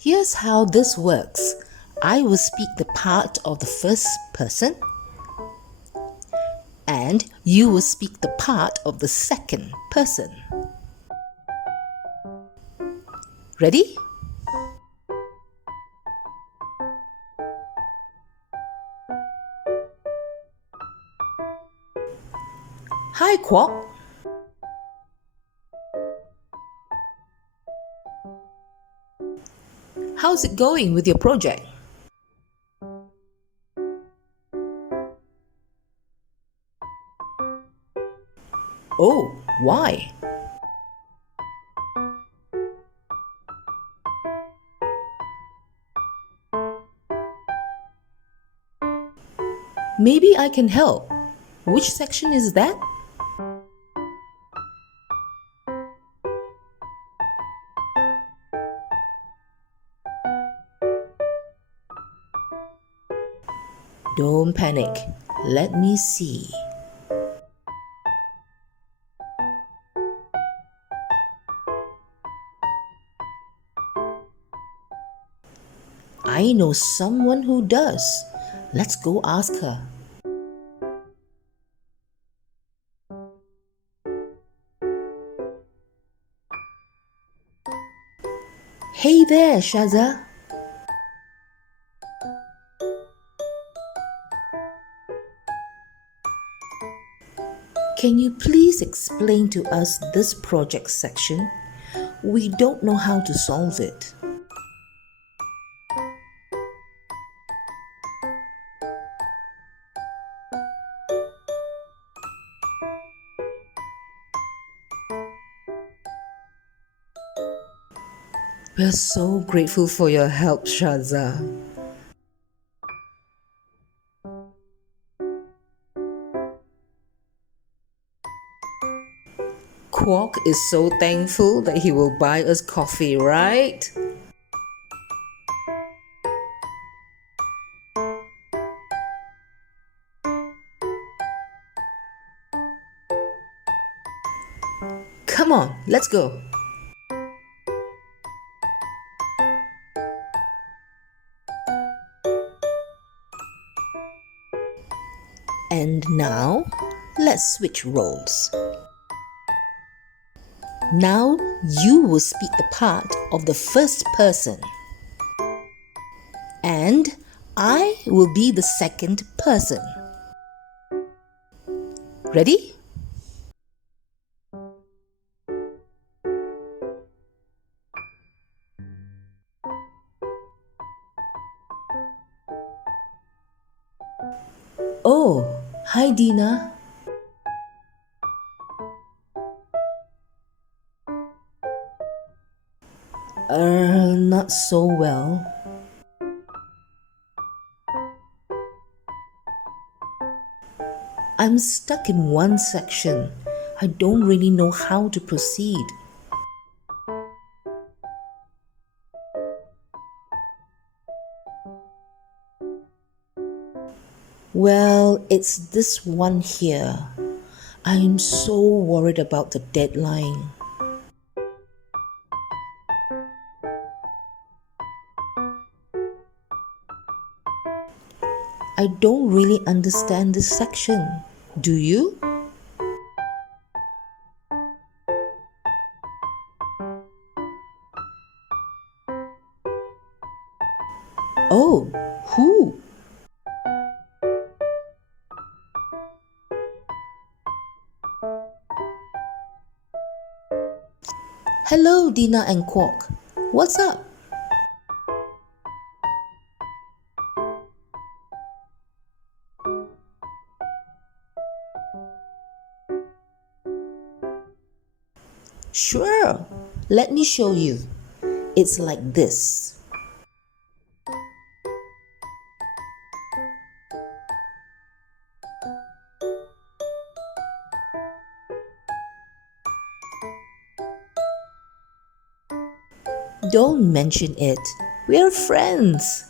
Here's how this works. I will speak the part of the first person and you will speak the part of the second person. Ready? Hi, Kwok. How's it going with your project? Oh, why? Maybe I can help. Which section is that? Don't panic. Let me see. I know someone who does. Let's go ask her. Hey there, Shaza. Can you please explain to us this project section? We don't know how to solve it. We're so grateful for your help, Shaza. Kwok is so thankful that he will buy us coffee, right? Come on, let's go. And now, let's switch roles. Now, you will speak the part of the first person. And I will be the second person. Ready? Oh, hi Dina. Not so well. I'm stuck in one section. I don't really know how to proceed. Well, it's this one here. I'm so worried about the deadline. I don't really understand this section. Do you? Oh, who? Hello, Dina and Kwok. What's up? Sure, let me show you. It's like this. Don't mention it. We're friends.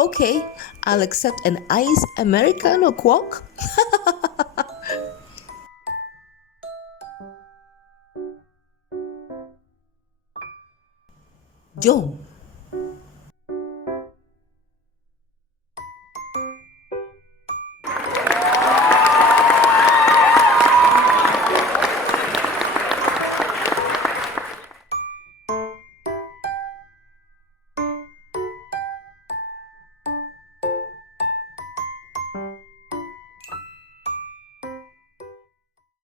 Okay, I'll accept an iced Americano quark. Jom